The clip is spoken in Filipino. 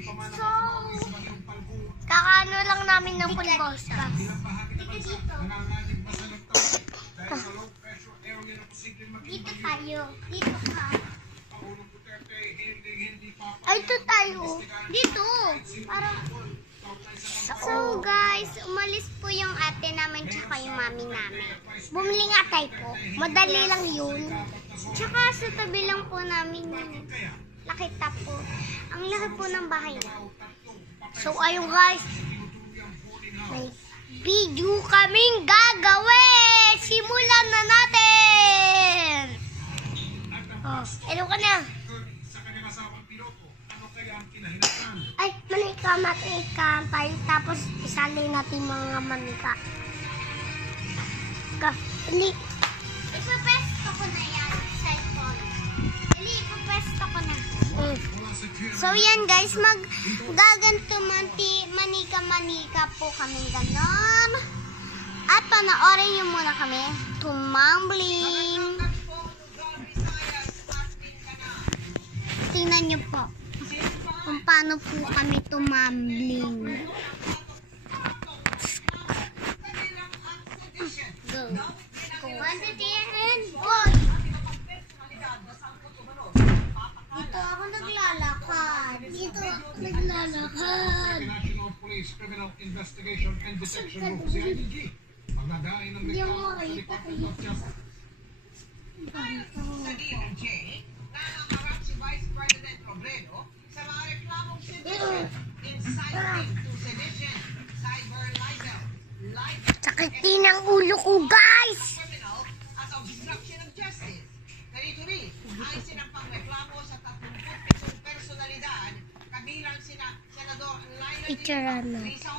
So, kakaano lang namin ng pulboska. Dito tayo. Dito ka. Ay, ito tayo. Dito. Parang... So guys, umalis po yung ate namin tsaka yung mami namin. Bumili nga tayo po. Madali lang yun. Tsaka sa tabi lang po namin yung Lakita po. Ang laki po ng bahay na. So ayun guys, may video kaming gagawin. Simulan na natin. Oh, hello ka na. Ay, manika, tayo. Tapos isali natin mga manika. Hindi. Ipapesto ko na yan. Cellphone. Hindi, ipapesto ko na. So yan guys, gaganto manika po kami ganon. At panoorin nyo muna kami. Tumambling. Tingnan nyo po kung paano po kami tumambling. Go. Kung 1 to 10, boy! Dito ako naglalakad. Dito ako naglalakad. National Police Criminal Investigation and Detection Group, CIDG. Pagdadain ng Hindi ako makita kayo. Sa DOJ, nakaharap si Vice President Robredo sa mga reklamong sedition, inciting to sedition, cyber libel, Sakit din ang ulo ko, guys! criminal at obstruction of justice. Ganito rin, ay sinampang reklamo sa 37 personalidad, kabilang sina Senador Laila Picture ano. Risa